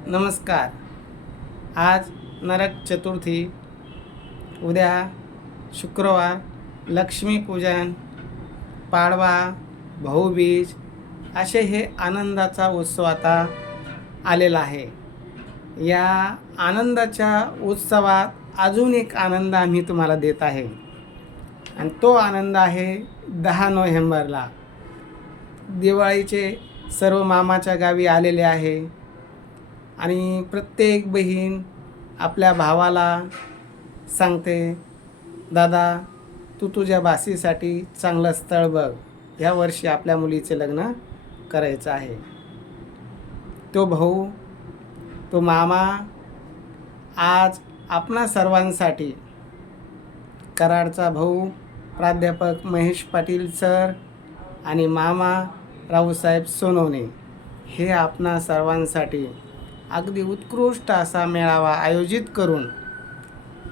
नमस्कार. आज नरक चतुर्थी, उद्या शुक्रवार, लक्ष्मीपूजन, पाडवा, भाऊबीज असे हे आनंदाचा उत्सव आता आलेला आहे. या आनंदाच्या उत्सवात अजून एक आनंद आम्ही तुम्हाला देत आहे आणि तो आनंद आहे 10 नोव्हेंबरला. दिवाळीचे सर्व मामाच्या गावी आलेले आहे आणि प्रत्येक बहीण आपल्या भावाला सांगते, दादा तू तुझ्या भासीसाठी चांगलं स्थळ बघ, ह्या वर्षी आपल्या मुलीचे लग्न करायचं आहे. तो भाऊ, तो मामा आज आपणा सर्वांसाठी, कराडचा भाऊ प्राध्यापक महेश पाटील सर आणि मामा रावसाहेब सोनवणे हे आपणा सर्वांसाठी अगदी उत्कृष्ट असा मेळावा आयोजित करून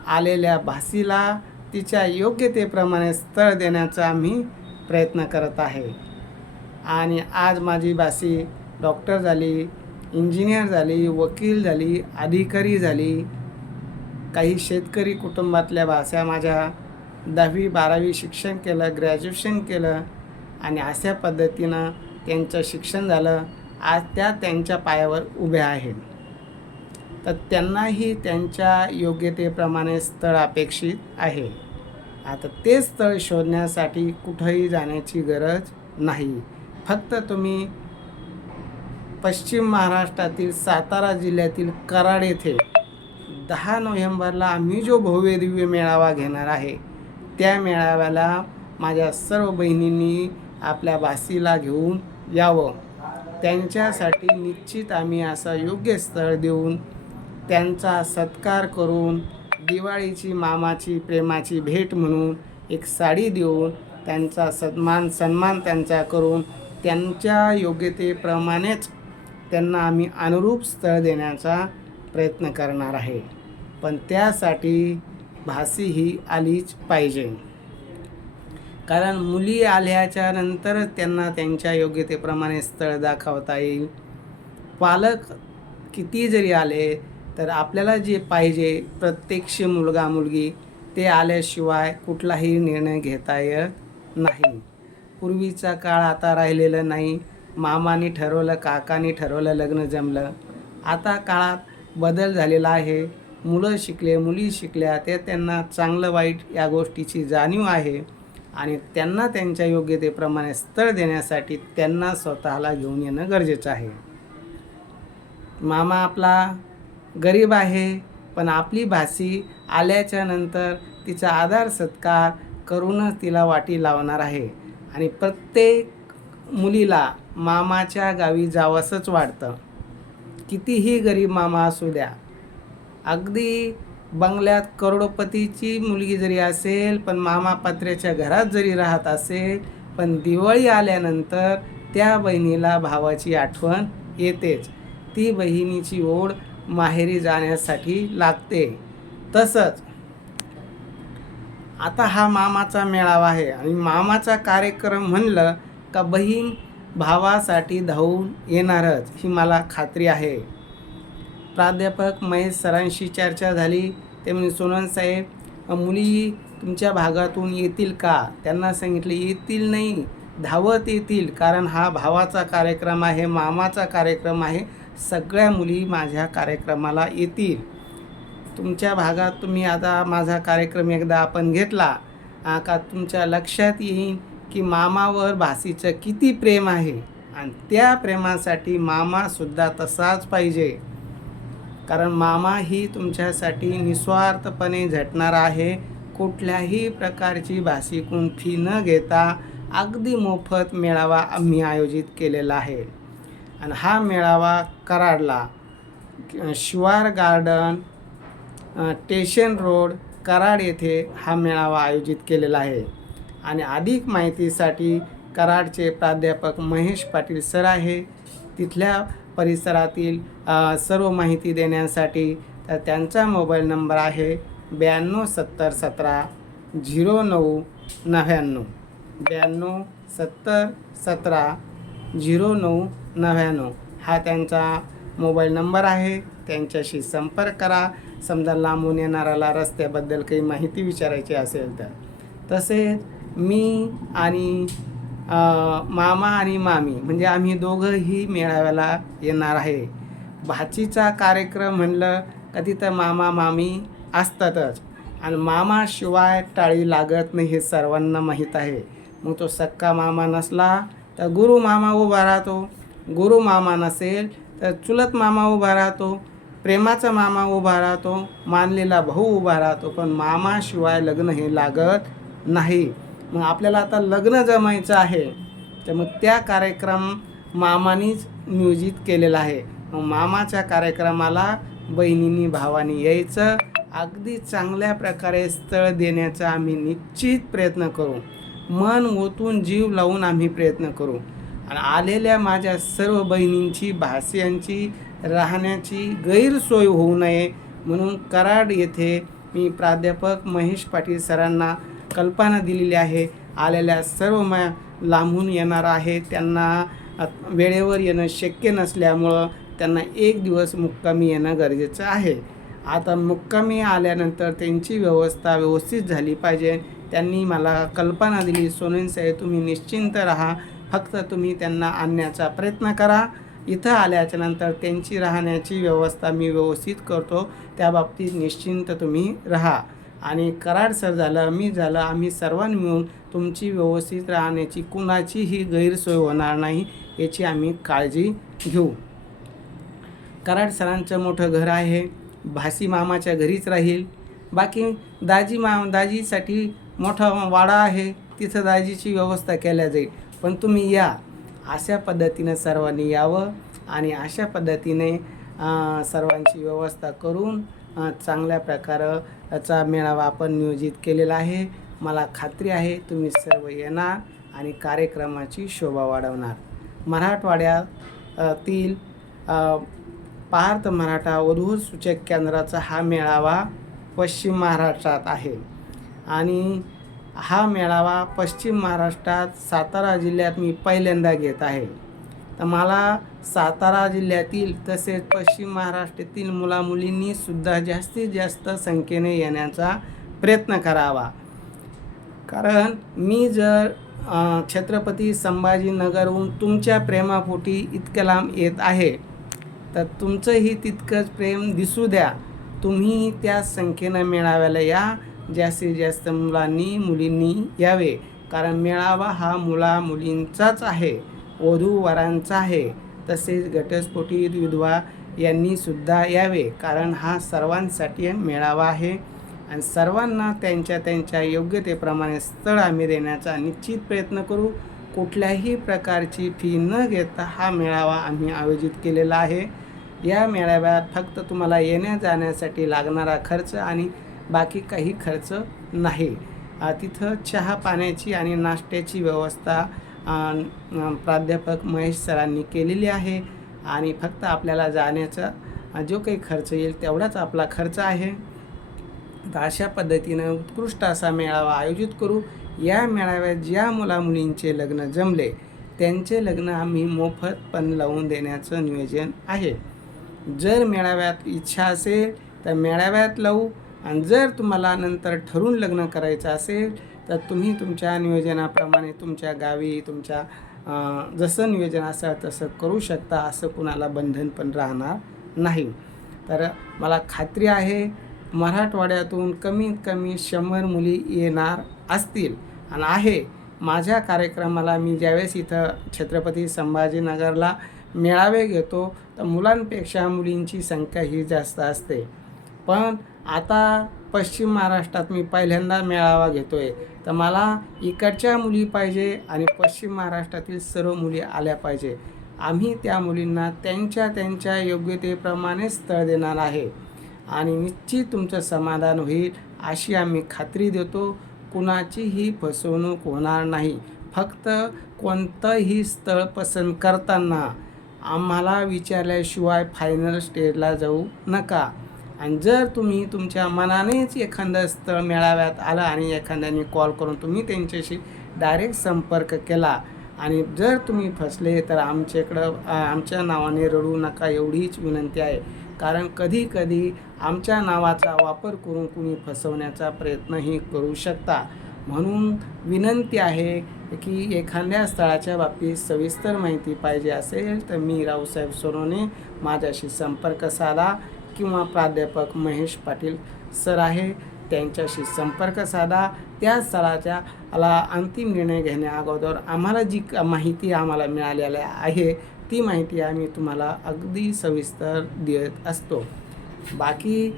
आलेल्या भासीला तिच्या योग्यतेप्रमाणे स्थळ देण्याचा आम्ही प्रयत्न करत आहे. आणि आज माझी भासी डॉक्टर झाली, इंजिनियर झाली, वकील झाली, अधिकारी झाली. काही शेतकरी कुटुंबातल्या भास्या माझ्या 10वी-12वी शिक्षण केलं, ग्रॅज्युएशन केलं आणि अशा पद्धतीनं त्यांचं शिक्षण झालं. आज त्या त्यांच्या पायावर उभ्या आहेत. तर त्यांनाही त्यांच्या योग्यतेप्रमाणे स्थळ अपेक्षित आहे. आता ते स्थळ शोधण्यासाठी कुठंही जाण्याची गरज नाही. फक्त तुम्ही पश्चिम महाराष्ट्रातील सातारा जिल्ह्यातील कराड येथे 10 नोव्हेंबरला आम्ही जो भव्य दिव्य मेळावा घेणार आहे, त्या मेळाव्याला माझ्या सर्व बहिणींनी आपल्या भासीला घेऊन यावं. त्यांच्यासाठी निश्चित आम्ही असं योग्य स्थळ देऊन, त्यांचा सत्कार करून, दिवाळीची मामाची प्रेमाची भेट म्हणून एक साडी देऊन, त्यांचा सन्मान त्यांचा करून, त्यांच्या योग्यतेप्रमाणेच त्यांना आम्ही अनुरूप स्थळ देण्याचा प्रयत्न करणार आहे. पण त्यासाठी भासी ही आलीच पाहिजे. कारण मुली आल्याच्या नंतरच त्यांना त्यांच्या योग्यतेप्रमाणे स्थळ दाखवता येईल. पालक किती जरी आले तर आपल्याला जे पाहिजे प्रत्यक्ष मुलगा मुलगी ते आल्याशिवाय कुठलाही निर्णय घेता येत नाही. पूर्वीचा काळ आता राहिलेलं नाही. मामानी ठरवलं, काकानी ठरवलं, लग्न जमलं. आता काळात बदल झालेला आहे. मुलं शिकले, मुली शिकल्या, ते त्यांना चांगलं वाईट या गोष्टीची जाणीव आहे आणि त्यांना त्यांच्या योग्यतेप्रमाणे स्थळ देण्यासाठी त्यांना स्वतःला घेऊन येणं गरजेचं आहे. मामा आपला गरीब आहे, पण आपली भासी आल्याच्या नंतर तिचा आदर सत्कार करूनच तिला वाटी लावणार आहे. आणि प्रत्येक मुलीला मामाच्या गावी जावंसंच वाटतं. कितीही गरीब मामा असू द्या, अगदी बंगल्यात करोडपतीची मुलगी जरी असेल, पण मामा पत्र्याच्या घरात जरी राहत असेल, पण दिवाळी आल्यानंतर त्या बहिणीला भावाची आठवण येतेच. ती बहिणीची ओढ माहेरी जाण्यासाठी लागते. तसंच आता हा मामाचा मेळावा आहे आणि मामाचा कार्यक्रम म्हणलं का बहीण भावासाठी धावून येणारच, ही मला खात्री आहे. प्राध्यापक महेश सरांशी चर्चा झाली. ते म्हणजे सोनवणे साहेब, मुली तुमच्या भागातून येतील का? त्यांना सांगितले येतील नाही, धावत येतील. कारण हा भावाचा कार्यक्रम आहे, मामाचा कार्यक्रम आहे. सगळ्या मुली माझ्या कार्यक्रमाला येतील. तुमच्या भागात तुम्ही आता माझा कार्यक्रम एकदा आपण घेतला का तुमच्या लक्षात येईल की मामावर भासीचं किती प्रेम आहे आणि त्या प्रेमासाठी मामासुद्धा तसाच पाहिजे. कारण मामा ही तुमच्यासाठी निस्वार्थपणे झटणारा आहे. कुठल्याही प्रकारची भासीकून फी न घेता अगदी मोफत मेळावा आम्ही आयोजित केलेला आहे. आणि हा मेळावा कराडला शिवार गार्डन, स्टेशन रोड, कराड येथे हा मेळावा आयोजित केलेला आहे. आणि अधिक माहितीसाठी कराडचे प्राध्यापक महेश पाटील सर आहे. तिथल्या परिसरातील सर्व माहिती देण्यासाठी तर त्यांचा मोबाईल नंबर आहे 9270170999 9270170999 हा त्यांचा मोबाईल नंबर आहे, त्यांच्याशी संपर्क करा. समजा लांबून येणाऱ्याला रस्त्याबद्दल काही माहिती विचारायची असेल तर. तसेच मी आणि मामा आणि मामी म्हणजे आम्ही दोघंही मेळाव्याला येणार आहे. भाचीचा कार्यक्रम म्हणलं का तिथं मामा मामी असतातच आणि मामाशिवाय टाळी लागत नाही हे सर्वांना माहीत आहे. मग तो सक्का मामा नसला तर गुरु मामा उभा राहतो, गुरु मामा नसेल तर चुलत मामा उभा राहतो, प्रेमाचा मामा उभा राहतो, मानलेला भाऊ उभा राहतो. पण मामाशिवाय लग्न हे लागत नाही. मग आपल्याला आता लग्न जमायचं आहे तर मग त्या कार्यक्रम मामानीच नियोजित केलेला आहे. मग मामाच्या कार्यक्रमाला बहिणींनी भावानी यायचं. अगदी चांगल्या प्रकारे स्थळ देण्याचा आम्ही निश्चित प्रयत्न करू. मन ओतून जीव लावून आम्ही प्रयत्न करू. आणि आलेल्या माझ्या सर्व बहिणींची भास्यांची राहण्याची गैरसोय होऊ नये म्हणून कराड येथे मी प्राध्यापक महेश पाटील सरांना कल्पना दिलेली आहे. आलेल्या सर्व लांबून येणार आहे त्यांना वेळेवर येणं शक्य नसल्यामुळं त्यांना एक दिवस मुक्कामी येणं गरजेचं आहे. आता मुक्कामी आल्यानंतर त्यांची व्यवस्था व्यवस्थित झाली पाहिजे. त्यांनी मला कल्पना दिली, सोनेन साहेब तुम्ही निश्चिंत राहा, फक्त तुम्ही त्यांना आणण्याचा प्रयत्न करा. इथं आल्याच्यानंतर त्यांची राहण्याची व्यवस्था मी व्यवस्थित करतो, त्या बाबतीत निश्चिंत तुम्ही राहा. आणि कराड सर झालं, मी झालं, आम्ही सर्वांनी मिळून तुमची व्यवस्थित राहण्याची कुणाचीही गैरसोय होणार नाही याची आम्ही काळजी घेऊ. कराड सरांचं मोठं घर आहे, भासी मामाच्या घरीच राहील. बाकी दाजीसाठी मोठा वाडा आहे, तिथं दाजीची व्यवस्था केल्या जाईल. पण तुम्ही या, अशा पद्धतीनं सर्वांनी यावं आणि अशा पद्धतीने सर्वांची व्यवस्था करून चांगल्या प्रकारचा मेळावा आपण नियोजित केलेला आहे. मला खात्री आहे तुम्ही सर्व येणार आणि कार्यक्रमाची शोभा वाढवणार. मराठवाड्यातील पार्थ मराठा वधू सूचक केंद्राचा हा मेळावा पश्चिम महाराष्ट्रात आहे आणि हा मेळावा पश्चिम महाराष्ट्रात सातारा जिल्ह्यात मी पहिल्यांदा घेत आहे. तर मला सातारा जिल्ह्यातील तसेच पश्चिम महाराष्ट्रातील मुलामुलींनी सुद्धा जास्तीत जास्त संख्येने येण्याचा प्रयत्न करावा. कारण मी जर छत्रपती संभाजीनगरहून तुमच्या प्रेमापोटी इतक्या लांब येत आहे तर तुमचंही तितकंच प्रेम दिसू द्या. तुम्ही त्या संख्येनं मेळाव्याला या, जास्तीत जास्त मुलींनी यावे. कारण मेळावा हा मुलींचाच आहे, वधूवरांचा आहे. तसेच घटस्फोटित विधवा यांनी सुद्धा यावे, कारण हा सर्वांसाठी मेळावा आहे आणि सर्वांना त्यांच्या योग्यतेप्रमाणे स्थळ आम्ही देण्याचा निश्चित प्रयत्न करू. कुठल्याही प्रकारची फी न घेता हा मेळावा आम्ही आयोजित केलेला आहे. या मेळाव्यात फक्त तुम्हाला येण्या जाण्यासाठी लागणारा खर्च आणि बाकी काही खर्च नाही. तिथं चहा पाण्याची आणि नाश्त्याची व्यवस्था प्राध्यापक महेश सरांनी केलेली आहे आणि फक्त आपल्याला जाण्याचा जो काही खर्च येईल तेवढाच आपला खर्च आहे. तर अशा पद्धतीनं उत्कृष्ट असा मेळावा आयोजित करू. या मेळाव्यात ज्या मुलामुलींचे लग्न जमले त्यांचे लग्न आम्ही मोफत पण लावून देण्याचं नियोजन आहे. जर मेळाव्यात इच्छा असेल तर मेळाव्यात लावू आणि जर तुम्हाला नंतर ठरवून लग्न करायचं असेल तर तुम्ही तुमच्या नियोजनाप्रमाणे तुमच्या गावी तुमच्या जसं नियोजन असेल तसं करू शकता. असं कुणाला बंधन पण राहणार नाही. तर मला खात्री आहे मराठवाड्यातून कमीत कमी 100 मुली येणार असतील आणि आहे. माझ्या कार्यक्रमाला मी ज्यावेळेस इथं छत्रपती संभाजीनगरला मेळावे घेतो तर मुलांपेक्षा मुलींची संख्या ही जास्त असते. पण आता पश्चिम महाराष्ट्रात मी पहिल्यांदा मेळावा घेतो आहे तर मला इकडच्या मुली पाहिजे आणि पश्चिम महाराष्ट्रातील सर्व मुली आल्या पाहिजे. आम्ही त्या मुलींना त्यांच्या योग्यतेप्रमाणे स्थळ देणार आहे आणि निश्चित तुमचं समाधान होईल अशी आम्ही खात्री देतो. कुणाचीही फसवणूक होणार नाही. फक्त कोणतंही स्थळ पसंत करताना आम्हाला विचारल्याशिवाय फायनल स्टेजला जाऊ नका. आणि जर तुम्ही तुमच्या मनानेच एखादं स्थळ मेळाव्यात आलं आणि एखाद्याने कॉल करून तुम्ही त्यांच्याशी डायरेक्ट संपर्क केला आणि जर तुम्ही फसले तर आमच्या नावाने रडू नका, एवढीच विनंती आहे. कारण कधी आमच्या नावाचा वापर करून कुणी फसवण्याचा प्रयत्नही करू शकता. म्हणून विनंती आहे की एखाद्या स्थळाच्या बाबतीत सविस्तर माहिती पाहिजे असेल तर मी रावसाहेब सोनवणे माझ्याशी संपर्क साधा, किंवा प्राध्यापक महेश पाटील सर आहे त्यांच्याशी संपर्क साधा. त्या स्थळाच्या अंतिम निर्णय घेण्याअगोदर आम्हाला जी माहिती आम्हाला मिळालेली आहे ती माहिती आम्ही तुम्हाला अगदी सविस्तर देत असतो. बाकी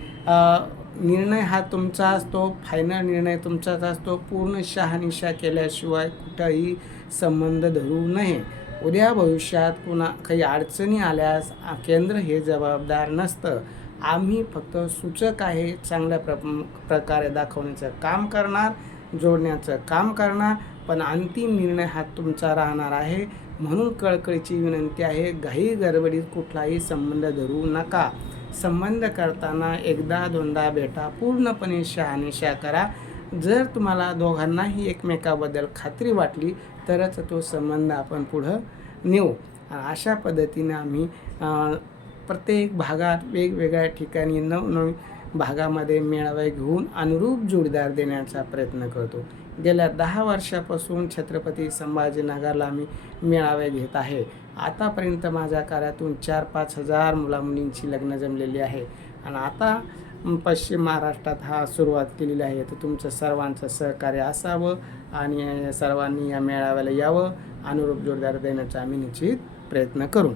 निर्णय हा तुमचा असतो, फायनल निर्णय तुमचाच असतो. पूर्ण शहानिशा केल्याशिवाय कुठंही संबंध धरू नये. उद्या भविष्यात काही अडचणी आल्यास केंद्र हे जबाबदार नसतं. आम्ही फक्त सूचक आहे, चांगल्या प्रकारे दाखवण्याचं काम करणार, जोडण्याचं काम करणार, पण अंतिम निर्णय हा तुमचा राहणार आहे. म्हणून कळकळीची विनंती आहे, घाई गडबडीत कुठलाही संबंध धरू नका. संबंध करताना एकदा दोनदा भेटा, पूर्णपणे शहानिशा करा. जर तुम्हाला दोघांनाही एकमेकाबद्दल खात्री वाटली तरच तो संबंध आपण पुढं नेऊ. अशा पद्धतीने आम्ही प्रत्येक भागात वेगवेगळ्या ठिकाणी नवनवीन भागामध्ये मेळावे घेऊन अनुरूप जोडीदार देण्याचा प्रयत्न करतो. गेल्या 10 वर्षापासून छत्रपती संभाजीनगरला मी मेळावे घेत आहे. आतापर्यंत माझ्या कार्यातून 4-5 हजार मुलामुलींची लग्न जमलेली आहे आणि आता पश्चिम महाराष्ट्रात सुरुवात केलेली आहे. तर तुमचं सर्वांचं सहकार्य असावं आणि सर्वांनी या मेळाव्याला यावं, अनुरूप जोडीदार देण्याचा आम्ही निश्चित प्रयत्न करू.